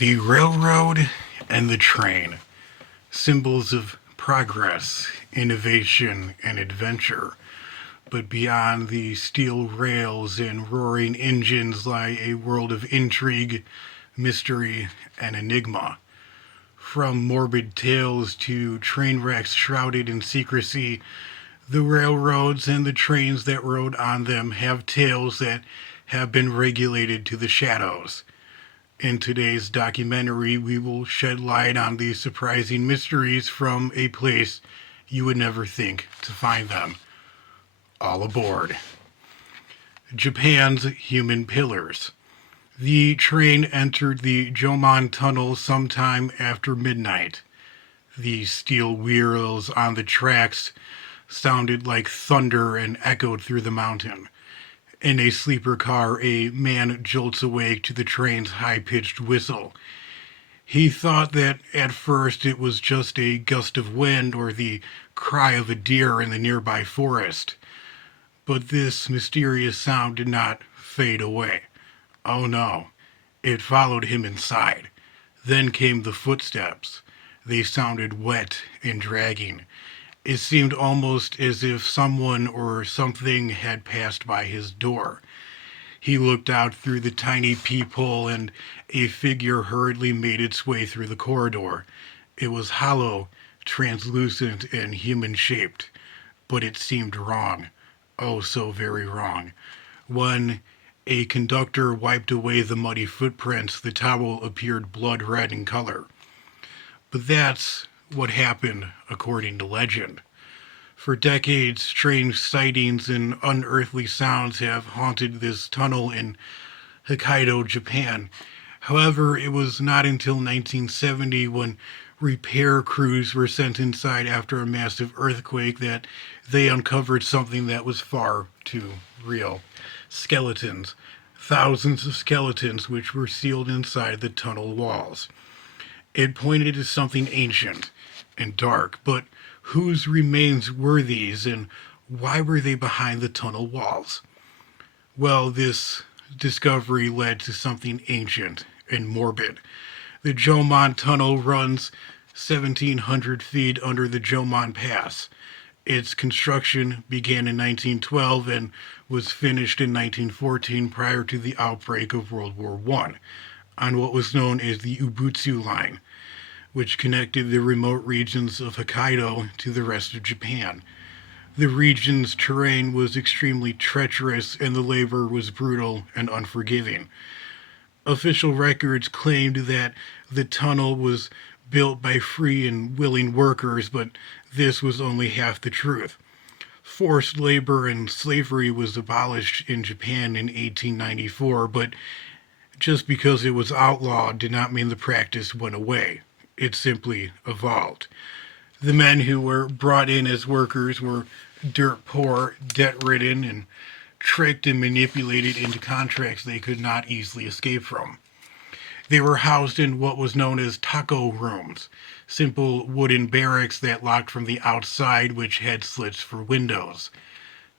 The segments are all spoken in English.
The railroad and the train, symbols of progress, innovation, and adventure. But beyond the steel rails and roaring engines lie a world of intrigue, mystery, and enigma. From morbid tales to train wrecks shrouded in secrecy, the railroads and the trains that rode on them have tales that have been regulated to the shadows. In today's documentary, we will shed light on these surprising mysteries from a place you would never think to find them. All aboard. Japan's human pillars. The train entered the Jomon Tunnel sometime after midnight. The steel wheels on the tracks sounded like thunder and echoed through the mountain. In a sleeper car, a man jolts awake to the train's high pitched whistle. He thought that at first it was just a gust of wind or the cry of a deer in the nearby forest. But this mysterious sound did not fade away. Oh no, it followed him inside. Then came the footsteps. They sounded wet and dragging. It seemed almost as if someone or something had passed by his door. He looked out through the tiny peephole, and a figure hurriedly made its way through the corridor. It was hollow, translucent, and human shaped, but it seemed wrong. Oh, so very wrong. When a conductor wiped away the muddy footprints, the towel appeared blood red in color. But that's what happened according to legend. For decades, strange sightings and unearthly sounds have haunted this tunnel in Hokkaido, Japan. However, it was not until 1970, when repair crews were sent inside after a massive earthquake, that they uncovered something that was far too real. Skeletons. Thousands of skeletons which were sealed inside the tunnel walls. It pointed to something ancient and dark, but whose remains were these, and why were they behind the tunnel walls? Well, this discovery led to something ancient and morbid. The Jomon Tunnel runs 1,700 feet under the Jomon Pass. Its construction began in 1912 and was finished in 1914, prior to the outbreak of World War I, on what was known as the Ubutsu Line, which connected the remote regions of Hokkaido to the rest of Japan. The region's terrain was extremely treacherous and the labor was brutal and unforgiving. Official records claimed that the tunnel was built by free and willing workers, but this was only half the truth. Forced labor and slavery was abolished in Japan in 1894, but just because it was outlawed did not mean the practice went away. It simply evolved. The men who were brought in as workers were dirt poor, debt ridden, and tricked and manipulated into contracts they could not easily escape from. They were housed in what was known as taco rooms, simple wooden barracks that locked from the outside, which had slits for windows.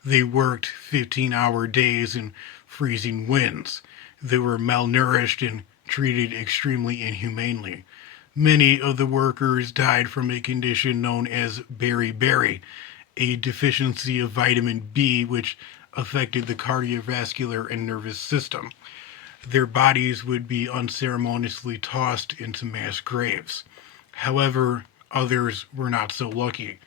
They worked 15-hour days in freezing winds. They were malnourished and treated extremely inhumanely. Many of the workers died from a condition known as beriberi, a deficiency of vitamin B which affected the cardiovascular and nervous system. Their bodies would be unceremoniously tossed into mass graves. However, others were not so lucky.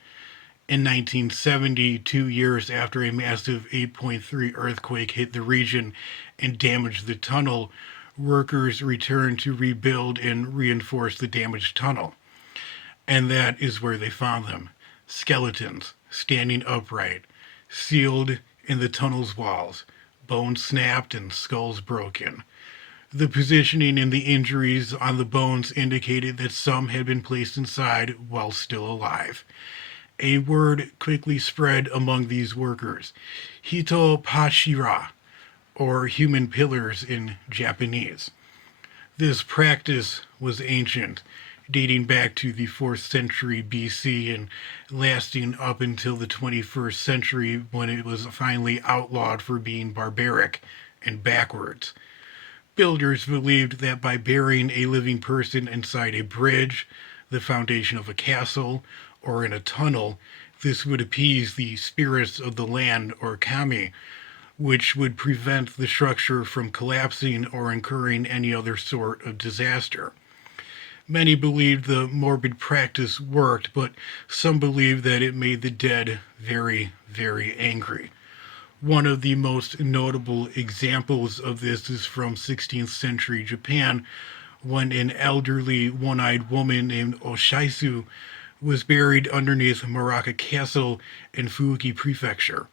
In 1970, 2 years after a massive 8.3 earthquake hit the region and damaged the tunnel, workers returned to rebuild and reinforce the damaged tunnel. And that is where they found them: skeletons, standing upright, sealed in the tunnel's walls, bones snapped and skulls broken. The positioning and the injuries on the bones indicated that some had been placed inside while still alive. A word quickly spread among these workers: Hito Pashira, or human pillars in Japanese. This practice was ancient, dating back to the 4th century BC and lasting up until the 21st century, when it was finally outlawed for being barbaric and backwards. Builders believed that by burying a living person inside a bridge, the foundation of a castle, or in a tunnel, this would appease the spirits of the land or kami, which would prevent the structure from collapsing or incurring any other sort of disaster. Many believed the morbid practice worked, but some believed that it made the dead very, very angry. One of the most notable examples of this is from 16th century Japan, when an elderly one eyed woman named Oshaisu was buried underneath Maraka Castle in Fuki Prefecture.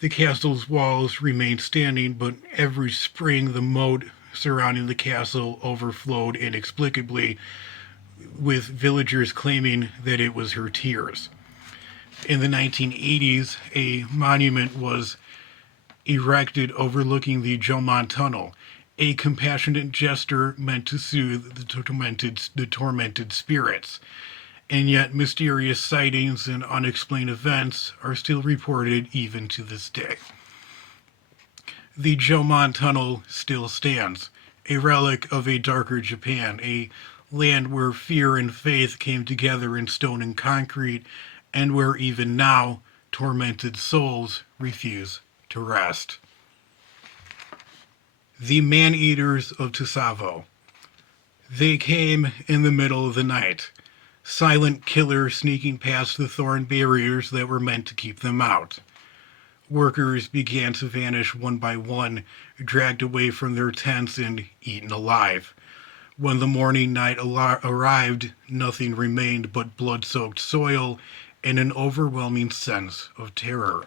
The castle's walls remained standing, but every spring the moat surrounding the castle overflowed inexplicably, with villagers claiming that it was her tears. In the 1980s, a monument was erected overlooking the Jomon Tunnel, a compassionate gesture meant to soothe the tormented spirits. And yet, mysterious sightings and unexplained events are still reported even to this day. The Jomon Tunnel still stands, a relic of a darker Japan, a land where fear and faith came together in stone and concrete, and where even now tormented souls refuse to rest. The man-eaters of Tsavo. They came in the middle of the night, silent killers sneaking past the thorn barriers that were meant to keep them out. Workers began to vanish one by one, dragged away from their tents and eaten alive. When the morning night arrived, nothing remained but blood-soaked soil and an overwhelming sense of terror.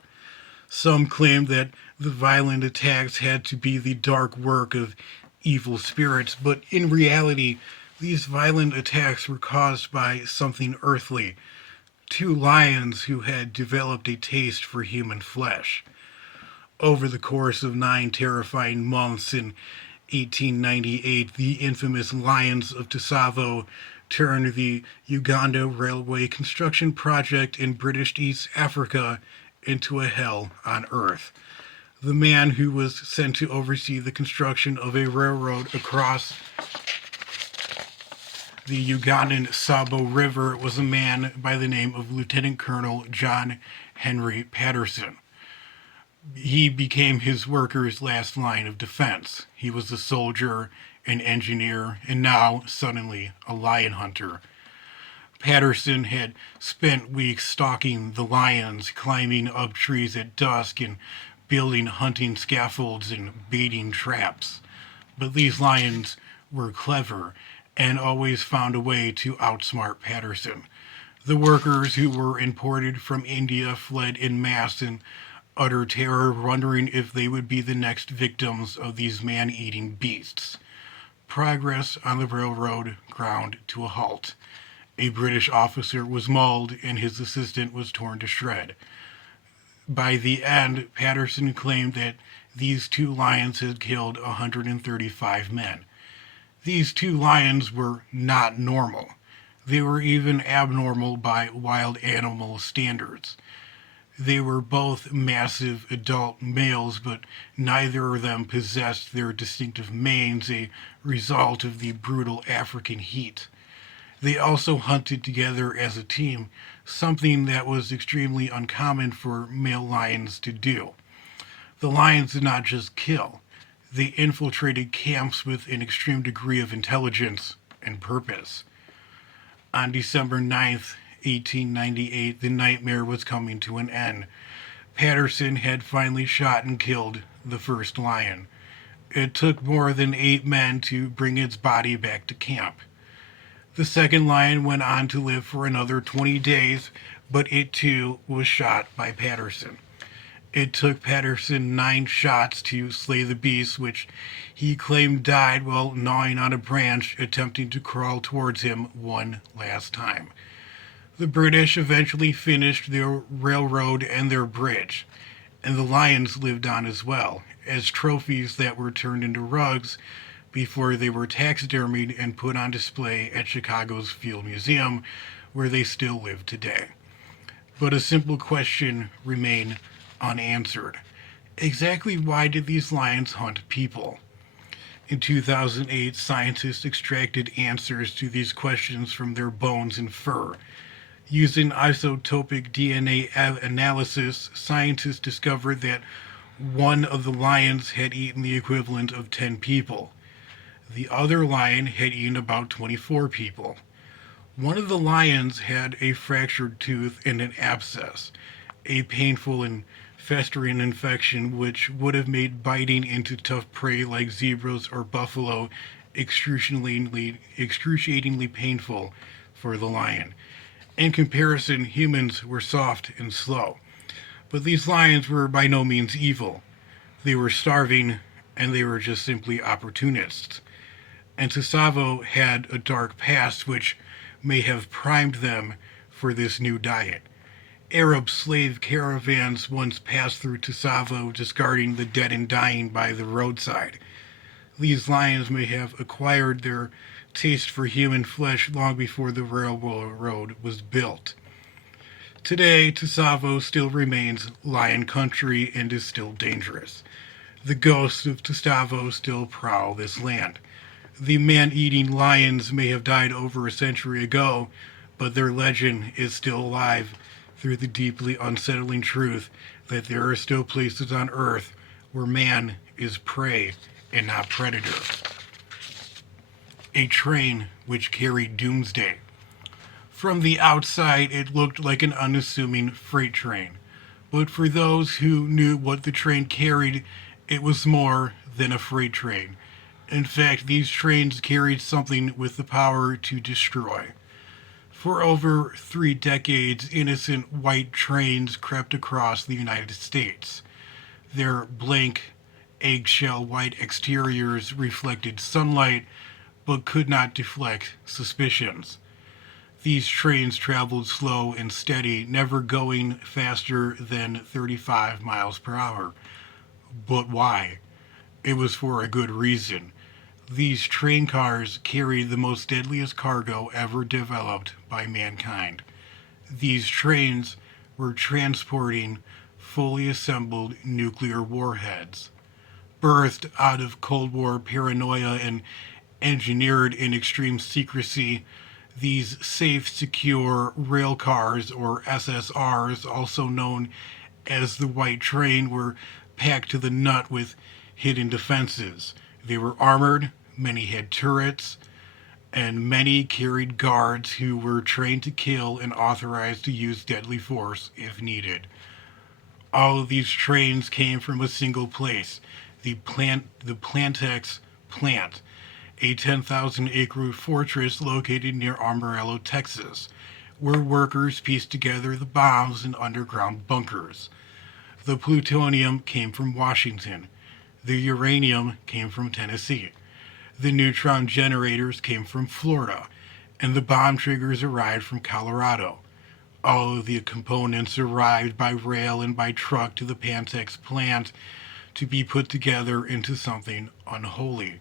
Some claimed that the violent attacks had to be the dark work of evil spirits, but in reality, these violent attacks were caused by something earthly. Two lions who had developed a taste for human flesh. Over the course of 9 terrifying months in 1898, the infamous Lions of Tsavo turned the Uganda Railway construction project in British East Africa into a hell on earth. The man who was sent to oversee the construction of a railroad across the Ugandan Sabo River was a man by the name of Lieutenant Colonel John Henry Patterson. He became his workers' last line of defense. He was a soldier, an engineer, and now, suddenly, a lion hunter. Patterson had spent weeks stalking the lions, climbing up trees at dusk and building hunting scaffolds and baiting traps. But these lions were clever and always found a way to outsmart Patterson. The workers who were imported from India fled in mass in utter terror, wondering if they would be the next victims of these man-eating beasts. Progress on the railroad ground to a halt. A British officer was mauled and his assistant was torn to shreds. By the end, Patterson claimed that these two lions had killed 135 men. These two lions were not normal. They were even abnormal by wild animal standards. They were both massive adult males, but neither of them possessed their distinctive manes, a result of the brutal African heat. They also hunted together as a team, something that was extremely uncommon for male lions to do. The lions did not just kill, they infiltrated camps with an extreme degree of intelligence and purpose. On December 9th, 1898, the nightmare was coming to an end. Patterson had finally shot and killed the first lion. It took more than 8 men to bring its body back to camp. The second lion went on to live for another 20 days, but it too was shot by Patterson. It took Patterson 9 shots to slay the beast, which he claimed died while gnawing on a branch, attempting to crawl towards him one last time. The British eventually finished their railroad and their bridge, and the lions lived on as well, as trophies that were turned into rugs before they were taxidermied and put on display at Chicago's Field Museum, where they still live today. But a simple question remained unanswered. Exactly why did these lions hunt people? In 2008, scientists extracted answers to these questions from their bones and fur. Using isotopic DNA analysis, scientists discovered that one of the lions had eaten the equivalent of 10 people. The other lion had eaten about 24 people. One of the lions had a fractured tooth and an abscess, a painful and festering infection which would have made biting into tough prey like zebras or buffalo excruciatingly painful for the lion. In comparison, humans were soft and slow. But these lions were by no means evil. They were starving, and they were just simply opportunists. And Tsavo had a dark past which may have primed them for this new diet. Arab slave caravans once passed through Tsavo, discarding the dead and dying by the roadside. These lions may have acquired their taste for human flesh long before the railroad was built. Today, Tsavo still remains lion country and is still dangerous. The ghosts of Tsavo still prowl this land. The man-eating lions may have died over a century ago, but their legend is still alive through the deeply unsettling truth that there are still places on Earth where man is prey and not predator. A train which carried doomsday. From the outside, it looked like an unassuming freight train. But for those who knew what the train carried, it was more than a freight train. In fact, these trains carried something with the power to destroy. For over 3 decades, innocent white trains crept across the United States. Their blank, eggshell white exteriors reflected sunlight but could not deflect suspicions. These trains traveled slow and steady, never going faster than 35 miles per hour. But why? It was for a good reason. These train cars carried the most deadliest cargo ever developed by mankind. These trains were transporting fully assembled nuclear warheads. Birthed out of Cold War paranoia and engineered in extreme secrecy, these safe, secure rail cars, or SSRs, also known as the White Train, were packed to the nut with hidden defenses. They were armored, many had turrets, and many carried guards who were trained to kill and authorized to use deadly force if needed. All of these trains came from a single place, the Plantex plant, a 10,000-acre fortress located near Amarillo, Texas, where workers pieced together the bombs in underground bunkers. The plutonium came from Washington. The uranium came from Tennessee. The neutron generators came from Florida, and the bomb triggers arrived from Colorado. All of the components arrived by rail and by truck to the Pantex plant to be put together into something unholy.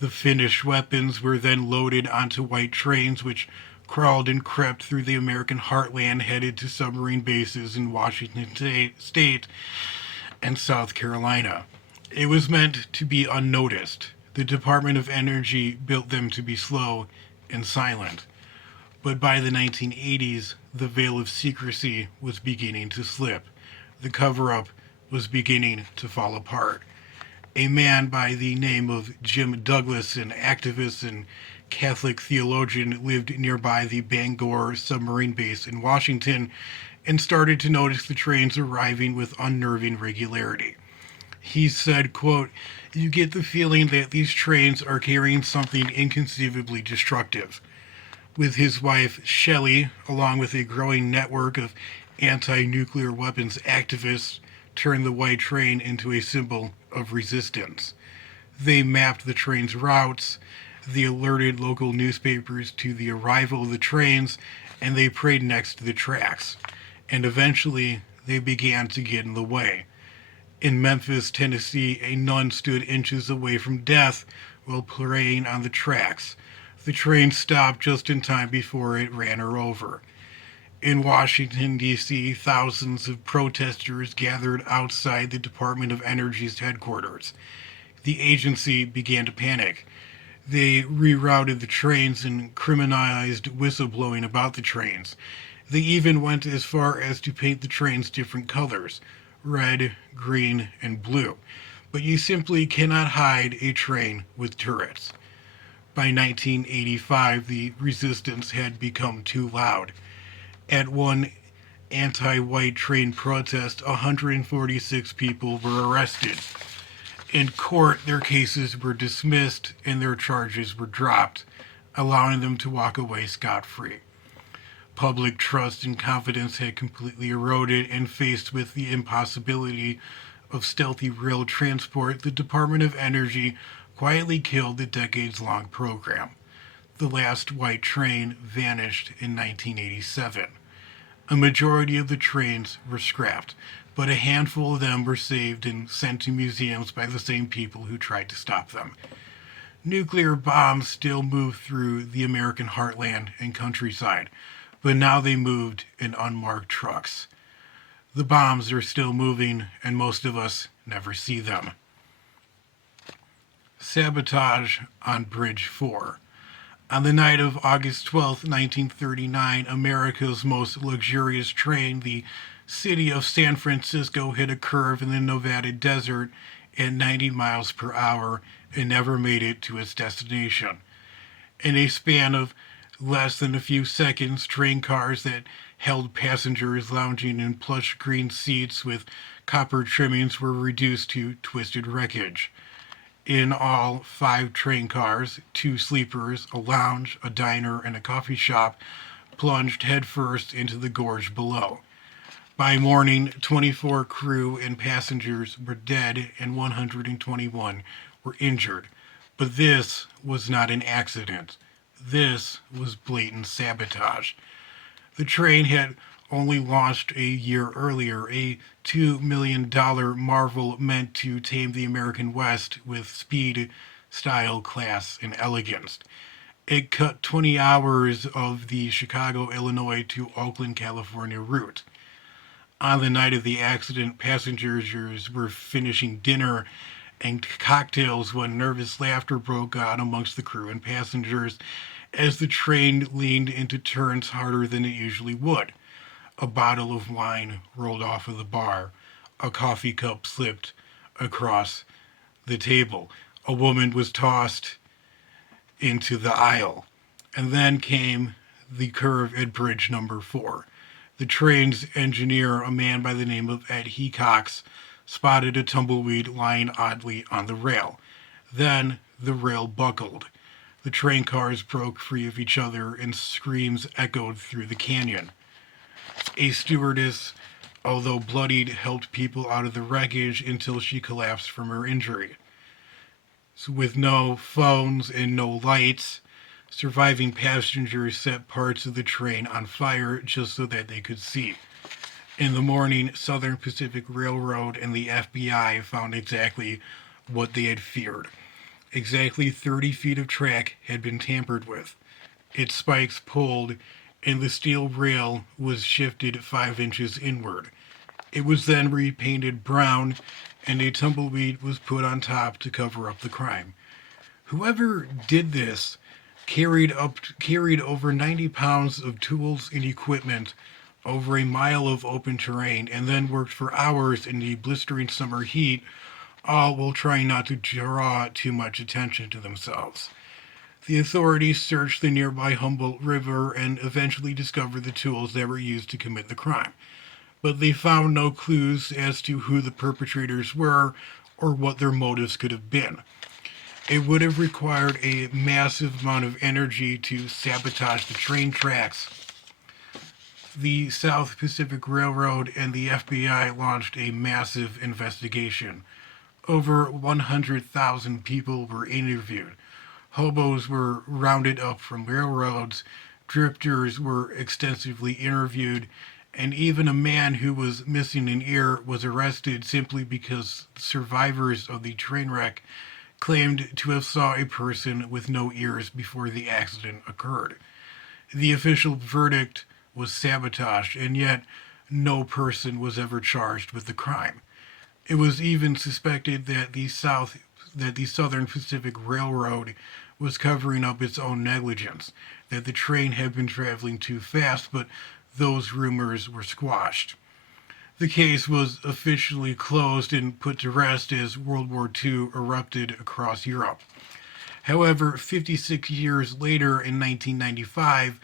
The finished weapons were then loaded onto white trains which crawled and crept through the American heartland headed to submarine bases in Washington State and South Carolina. It was meant to be unnoticed. The Department of Energy built them to be slow and silent. But by the 1980s, the veil of secrecy was beginning to slip. The cover-up was beginning to fall apart. A man by the name of Jim Douglas, an activist and Catholic theologian, lived nearby the Bangor submarine base in Washington and started to notice the trains arriving with unnerving regularity. He said, quote, "You get the feeling that these trains are carrying something inconceivably destructive." With his wife, Shelley, along with a growing network of anti-nuclear weapons activists, turned the white train into a symbol of resistance. They mapped the train's routes, they alerted local newspapers to the arrival of the trains, and they prayed next to the tracks. And eventually, they began to get in the way. In Memphis, Tennessee, a nun stood inches away from death while praying on the tracks. The train stopped just in time before it ran her over. In Washington, D.C., thousands of protesters gathered outside the Department of Energy's headquarters. The agency began to panic. They rerouted the trains and criminalized whistleblowing about the trains. They even went as far as to paint the trains different colors: red, green, and blue. But you simply cannot hide a train with turrets. By 1985, the resistance had become too loud. At one anti white train protest, 146 people were arrested. In court, their cases were dismissed and their charges were dropped, allowing them to walk away scot free. Public trust and confidence had completely eroded, and faced with the impossibility of stealthy rail transport, the Department of Energy quietly killed the decades long program. The last white train vanished in 1987. A majority of the trains were scrapped, but a handful of them were saved and sent to museums by the same people who tried to stop them. Nuclear bombs still moved through the American heartland and countryside, but now they moved in unmarked trucks. The bombs are still moving, and most of us never see them. Sabotage on Bridge 4. On the night of August 12, 1939, America's most luxurious train, the City of San Francisco, hit a curve in the Nevada desert at 90 miles per hour and never made it to its destination. In a span of less than a few seconds, train cars that held passengers lounging in plush green seats with copper trimmings were reduced to twisted wreckage. In all, 5 train cars, 2 sleepers, a lounge, a diner, and a coffee shop plunged headfirst into the gorge below. By morning, 24 crew and passengers were dead and 121 were injured. But this was not an accident. This was blatant sabotage. The train had only launched a year earlier, a $2 million marvel meant to tame the American West with speed, style, class, and elegance. It cut 20 hours of the Chicago, Illinois to Oakland, California route. On the night of the accident, passengers were finishing dinner and cocktails when nervous laughter broke out amongst the crew and passengers as the train leaned into turns harder than it usually would. A bottle of wine rolled off of the bar. A coffee cup slipped across the table. A woman was tossed into the aisle. And then came the curve at bridge number 4. The train's engineer, a man by the name of Ed Hecox, spotted a tumbleweed lying oddly on the rail. Then the rail buckled. The train cars broke free of each other and screams echoed through the canyon. A stewardess, although bloodied, helped people out of the wreckage until she collapsed from her injury. So with no phones and no lights, surviving passengers set parts of the train on fire just so that they could see. In the morning, Southern Pacific Railroad and the FBI found exactly what they had feared. Exactly 30 feet of track had been tampered with. Its spikes pulled, and the steel rail was shifted 5 inches inward. It was then repainted brown, and a tumbleweed was put on top to cover up the crime. Whoever did this carried over 90 pounds of tools and equipment over a mile of open terrain and then worked for hours in the blistering summer heat, all while trying not to draw too much attention to themselves. The authorities searched the nearby Humboldt River and eventually discovered the tools that were used to commit the crime. But they found no clues as to who the perpetrators were or what their motives could have been. It would have required a massive amount of energy to sabotage the train tracks. The South Pacific Railroad and the FBI launched a massive investigation. Over 100,000 people were interviewed. Hobos were rounded up from railroads, drifters were extensively interviewed, and even a man who was missing an ear was arrested simply because survivors of the train wreck claimed to have saw a person with no ears before the accident occurred. The official verdict was sabotage, and yet no person was ever charged with the crime. It was even suspected that the South that the Southern Pacific Railroad was covering up its own negligence, that the train had been traveling too fast, but those rumors were squashed. The case was officially closed and put to rest as World War II erupted across Europe. However, 56 years later in 1995,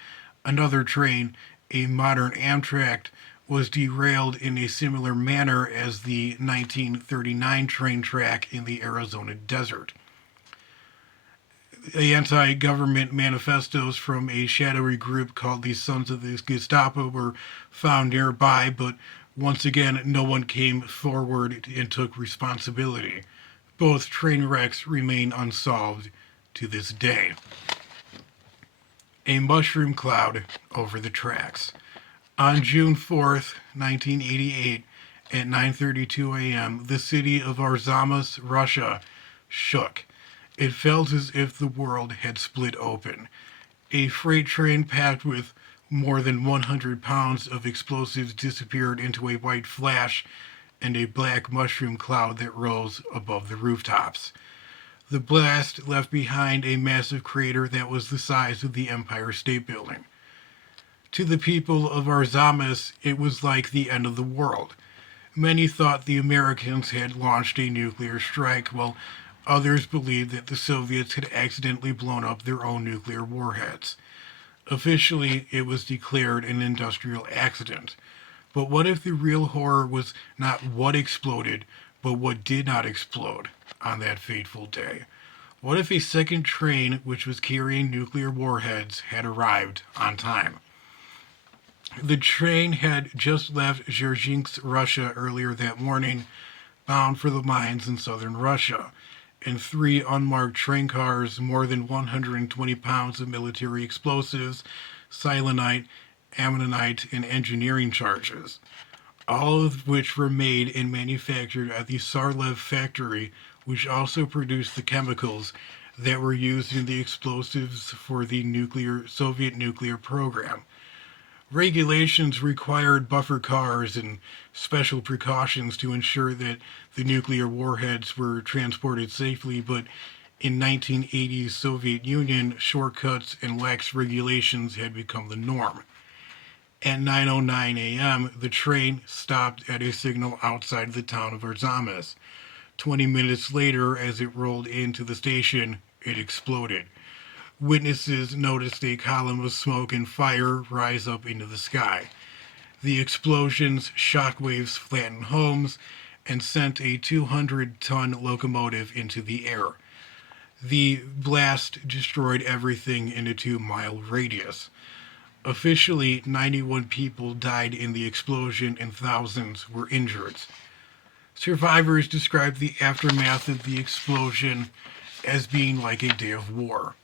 another train, a modern Amtrak, was derailed in a similar manner as the 1939 train track in the Arizona desert. Anti government manifestos from a shadowy group called the Sons of the Gestapo were found nearby, but once again, no one came forward and took responsibility. Both train wrecks remain unsolved to this day. A mushroom cloud over the tracks. On June 4th, 1988, at 9:32 a.m., the city of Arzamas, Russia, shook. It felt as if the world had split open. A freight train packed with more than 100 pounds of explosives disappeared into a white flash and a black mushroom cloud that rose above the rooftops. The blast left behind a massive crater that was the size of the Empire State Building. To the people of Arzamas, it was like the end of the world. Many thought the Americans had launched a nuclear strike, while others believed that the Soviets had accidentally blown up their own nuclear warheads. Officially, it was declared an industrial accident. But what if the real horror was not what exploded, but what did not explode on that fateful day? What if a second train, which was carrying nuclear warheads, had arrived on time? The train had just left Zherzhinsk, Russia, earlier that morning, bound for the mines in southern Russia. And three unmarked train cars, more than 120 pounds of military explosives, cyanide, ammonite, and engineering charges, all of which were made and manufactured at the Sarlev factory, which also produced the chemicals that were used in the explosives for the Soviet nuclear program. Regulations required buffer cars and special precautions to ensure that the nuclear warheads were transported safely, but in 1980's Soviet Union, shortcuts and lax regulations had become the norm. At 9:09 a.m., the train stopped at a signal outside the town of Arzamas. 20 minutes later, as it rolled into the station, it exploded. Witnesses noticed a column of smoke and fire rise up into the sky. The explosion's shockwaves flattened homes and sent a 200-ton locomotive into the air. The blast destroyed everything in a 2-mile radius. Officially, 91 people died in the explosion and thousands were injured. Survivors described the aftermath of the explosion as being like a day of war.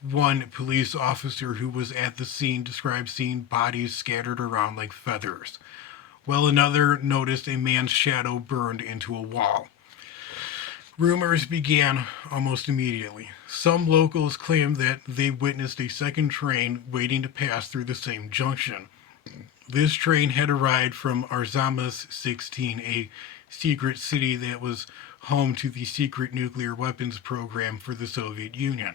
One police officer who was at the scene described seeing bodies scattered around like feathers, while another noticed a man's shadow burned into a wall. Rumors began almost immediately. Some locals claimed that they witnessed a second train waiting to pass through the same junction. This train had arrived from Arzamas 16, a secret city that was home to the secret nuclear weapons program for the Soviet Union.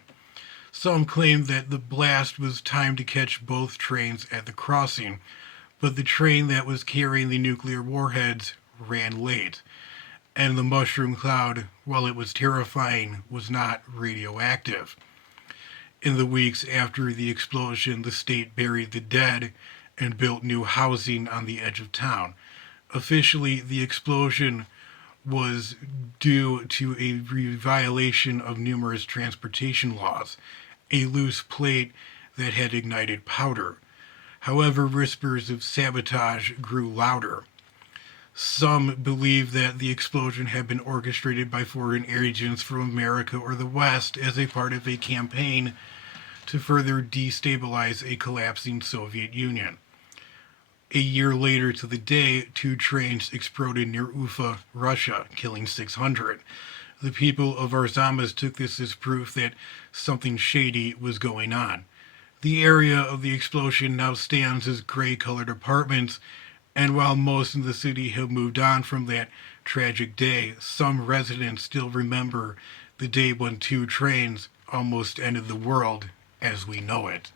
Some claimed that the blast was timed to catch both trains at the crossing, but the train that was carrying the nuclear warheads ran late. And the mushroom cloud, while it was terrifying, was not radioactive. In the weeks after the explosion, the state buried the dead and built new housing on the edge of town. Officially, the explosion was due to a violation of numerous transportation laws, a loose plate that had ignited powder. However, whispers of sabotage grew louder. Some believe that the explosion had been orchestrated by foreign agents from America or the West as a part of a campaign to further destabilize a collapsing Soviet Union. A year later to the day, 2 trains exploded near Ufa, Russia, killing 600. The people of Arzamas took this as proof that something shady was going on. The area of the explosion now stands as gray-colored apartments, and while most of the city have moved on from that tragic day, some residents still remember the day when two trains almost ended the world as we know it.